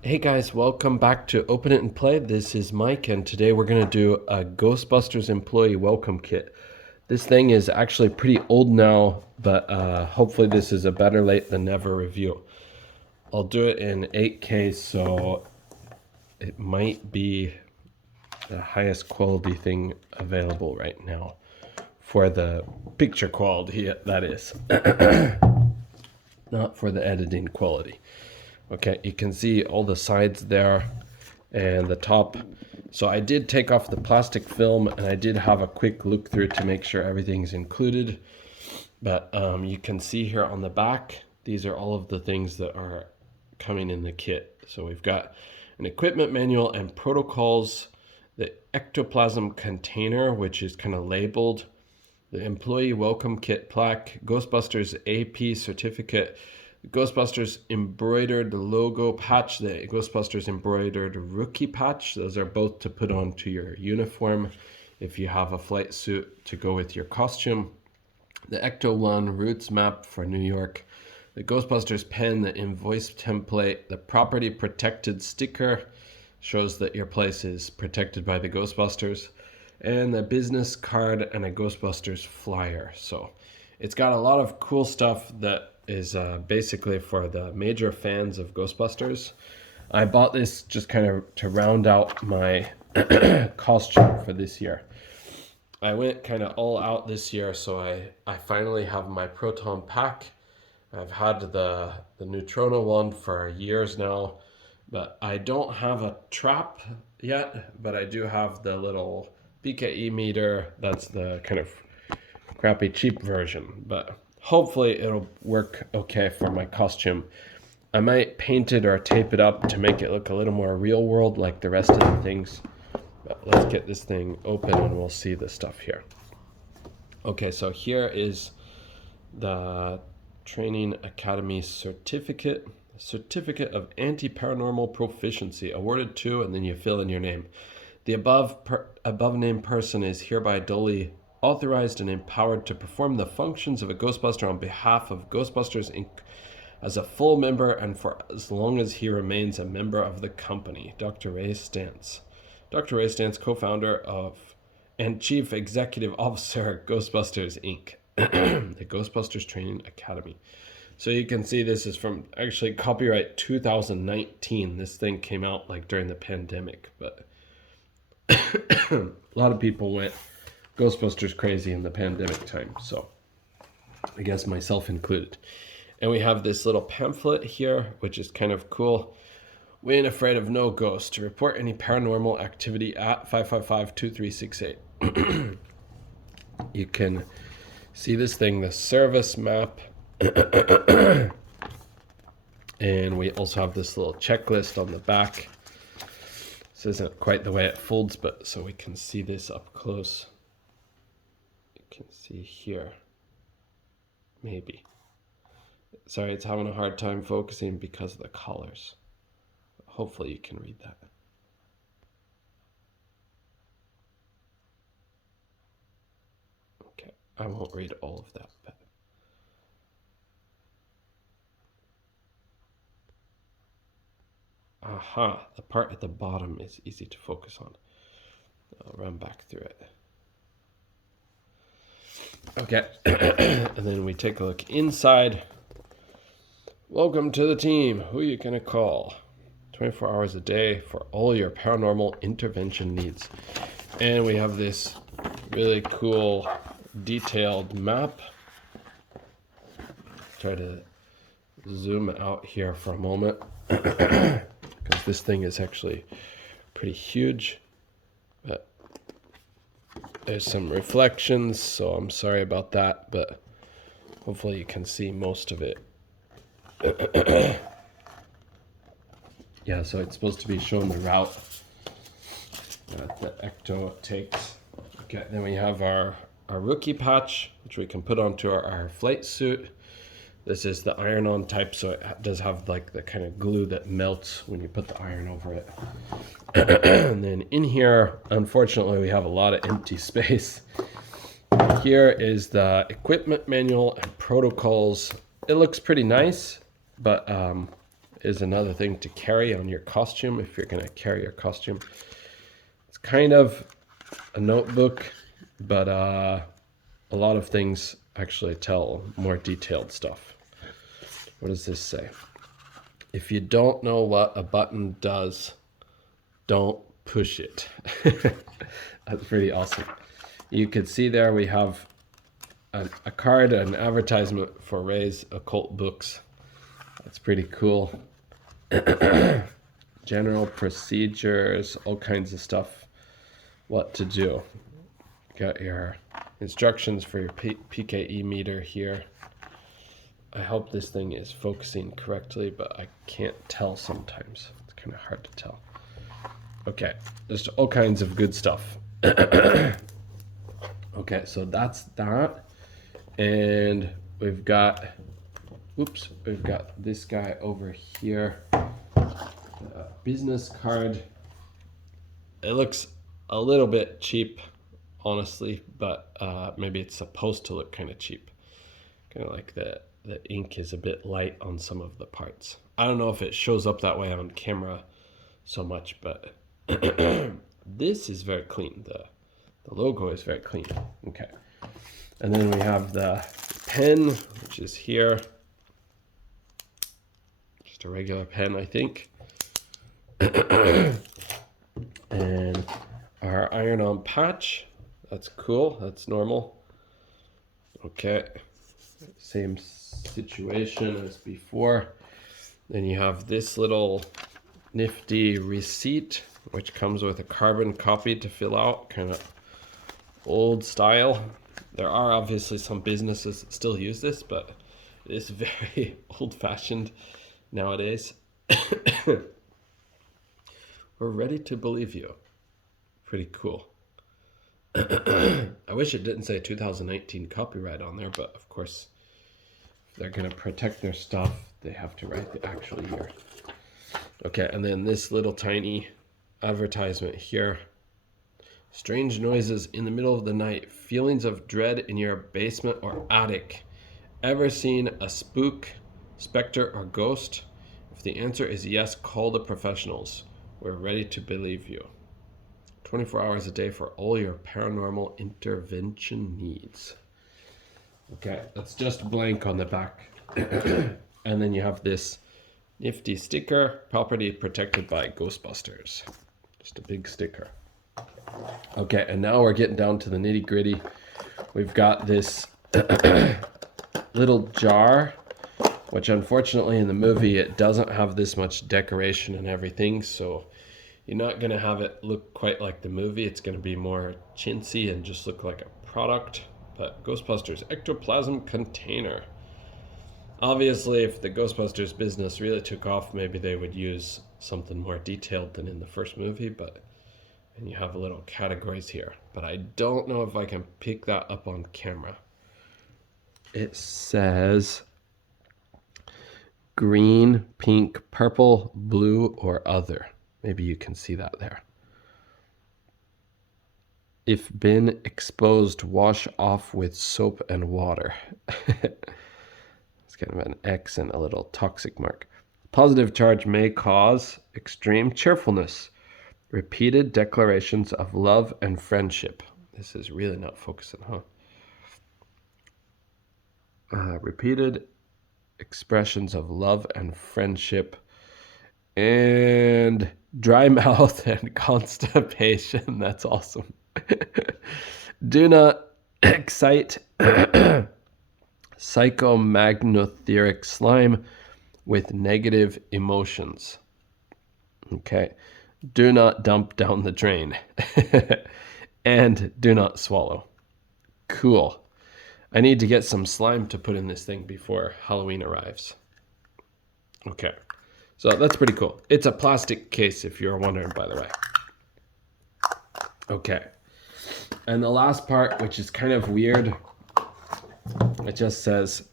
Hey guys, welcome back to Open It and Play. This is Mike, and today we're going to do a Ghostbusters employee welcome kit. This thing is actually pretty old now, but hopefully this is a better late than never review. I'll do it in 8K, so it might be the highest quality thing available right now for the picture quality, that is, not for the editing quality. Okay, you can see all the sides there and the top. So I did take off the plastic film and I did have a quick look through to make sure everything's included. But you can see here on the back, these are all of the things that are coming in the kit. So we've got an equipment manual and protocols, the ectoplasm container, which is kind of labeled, the employee welcome kit plaque, Ghostbusters AP certificate, Ghostbusters embroidered logo patch, the Ghostbusters embroidered rookie patch. Those are both to put onto your uniform if you have a flight suit to go with your costume. The Ecto 1 routes map for New York. The Ghostbusters pen, the invoice template, the property protected sticker shows that your place is protected by the Ghostbusters, and the business card and a Ghostbusters flyer. So it's got a lot of cool stuff that is basically for the major fans of Ghostbusters. I bought this just kind of to round out my costume for this year. I went kind of all out this year, so I finally have my proton pack. I've had the Neutrona one for years now, but I don't have a trap yet, but I do have the little PKE meter. That's the kind of crappy cheap version, but hopefully it'll work okay for my costume. I might paint it or tape it up to make it look a little more real world like the rest of the things. But let's get this thing open and we'll see the stuff here. Okay, so here is the Training Academy certificate of anti-paranormal proficiency, awarded to, and then you fill in your name. The above named person is hereby duly authorized and empowered to perform the functions of a Ghostbuster on behalf of Ghostbusters Inc. as a full member and for as long as he remains a member of the company. Dr. Ray Stantz. Dr. Ray Stantz, co-founder of and chief executive officer, Ghostbusters Inc., the Ghostbusters Training Academy. So you can see this is from actually copyright 2019. This thing came out like during the pandemic, but a lot of people went Ghostbusters crazy in the pandemic time, so I guess myself included. And we have this little pamphlet here, which is kind of cool. We ain't afraid of no ghost. To report any paranormal activity at 555-2368. You can see this thing, the service map. And we also have this little checklist on the back. This isn't quite the way it folds, but so we can see this up close. You can see here. Maybe. Sorry, it's having a hard time focusing because of the colors. Hopefully you can read that. Okay, I won't read all of that, but aha, the part at the bottom is easy to focus on. I'll run back through it. Okay, and then we take a look inside. Welcome to the team. Who are you gonna call? 24 hours a day for all your paranormal intervention needs. And we have this really cool detailed map. Try to zoom out here for a moment because this thing is actually pretty huge, but there's some reflections, so I'm sorry about that, but hopefully you can see most of it. Yeah, so it's supposed to be showing the route that the Ecto takes. Okay, then we have our rookie patch, which we can put onto our flight suit. This is the iron-on type, so it does have like the kind of glue that melts when you put the iron over it. And then in here, unfortunately, we have a lot of empty space. Here is the equipment manual and protocols. It looks pretty nice, but is another thing to carry on your costume if you're going to carry your costume. It's kind of a notebook, but a lot of things actually tell more detailed stuff. What does this say? If you don't know what a button does, don't push it. That's pretty awesome. You could see there we have a card, an advertisement for Ray's occult books. That's pretty cool. General procedures, all kinds of stuff, what to do. Got your instructions for your PKE meter here. I hope this thing is focusing correctly, but I can't tell sometimes. It's kind of hard to tell. Okay, just all kinds of good stuff. Okay, so that's that. And we've got this guy over here. Business card. It looks a little bit cheap, honestly, but maybe it's supposed to look kind of cheap. Kind of like the ink is a bit light on some of the parts. I don't know if it shows up that way on camera so much, but this is very clean. The logo is very clean. Okay. And then we have the pen, which is here. Just a regular pen, I think. And our iron-on patch. That's cool. That's normal. Okay. Same situation as before. Then you have this little nifty receipt, which comes with a carbon copy to fill out, kind of old style. There are obviously some businesses that still use this, but it is very old-fashioned nowadays. We're ready to believe you. Pretty cool. I wish it didn't say 2019 copyright on there, but of course, if they're going to protect their stuff, they have to write the actual year. Okay, and then this little tiny advertisement here. Strange noises in the middle of the night. Feelings of dread in your basement or attic. Ever seen a spook, specter, or ghost? If the answer is yes, call the professionals. We're ready to believe you. 24 hours a day for all your paranormal intervention needs. Okay, that's just blank on the back. And then you have this nifty sticker, property protected by Ghostbusters. Just a big sticker. Okay, and now we're getting down to the nitty gritty. We've got this little jar, which unfortunately in the movie it doesn't have this much decoration and everything, so you're not going to have it look quite like the movie. It's going to be more chintzy and just look like a product. But Ghostbusters ectoplasm container. Obviously, if the Ghostbusters business really took off, maybe they would use something more detailed than in the first movie, and you have little categories here. But I don't know if I can pick that up on camera. It says green, pink, purple, blue, or other. Maybe you can see that there. If bin exposed, wash off with soap and water. It's kind of an X and a little toxic mark. Positive charge may cause extreme cheerfulness. Repeated declarations of love and friendship. This is really not focusing, huh? Repeated expressions of love and friendship. And dry mouth and constipation. That's awesome. Do not excite psychomagnetheric slime with negative emotions. Okay. Do not dump down the drain. And do not swallow. Cool. I need to get some slime to put in this thing before Halloween arrives. Okay. So that's pretty cool. It's a plastic case, if you're wondering, by the way. Okay. And the last part, which is kind of weird, it just says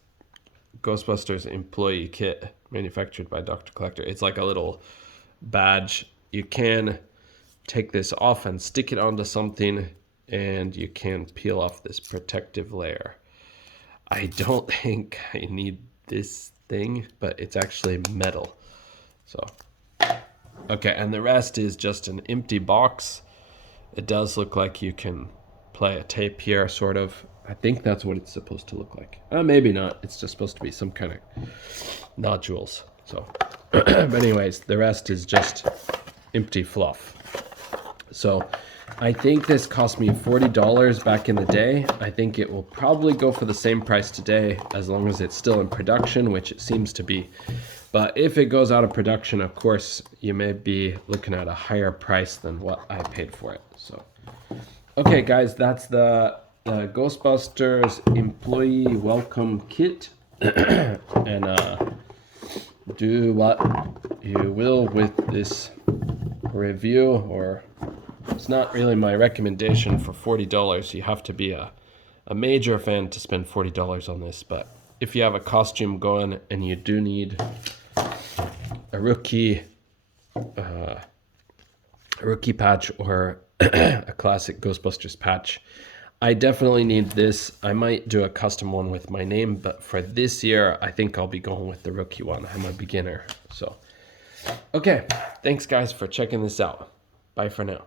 Ghostbusters employee kit manufactured by Dr. Collector. It's like a little badge. You can take this off and stick it onto something, and you can peel off this protective layer. I don't think I need this thing, but it's actually metal. So, okay, and the rest is just an empty box. It does look like you can play a tape here, sort of. I think that's what it's supposed to look like. Maybe not. It's just supposed to be some kind of nodules. So, but anyways, the rest is just empty fluff. So, I think this cost me $40 back in the day. I think it will probably go for the same price today, as long as it's still in production, which it seems to be. But if it goes out of production, of course, you may be looking at a higher price than what I paid for it. So, okay, guys, that's the Ghostbusters Employee Welcome Kit. And do what you will with this review, or it's not really my recommendation for $40. You have to be a major fan to spend $40 on this. But if you have a costume going and you do need a rookie patch or a classic Ghostbusters patch, I definitely need this. I might do a custom one with my name, but for this year, I think I'll be going with the rookie one. I'm a beginner. So, okay. Thanks, guys, for checking this out. Bye for now.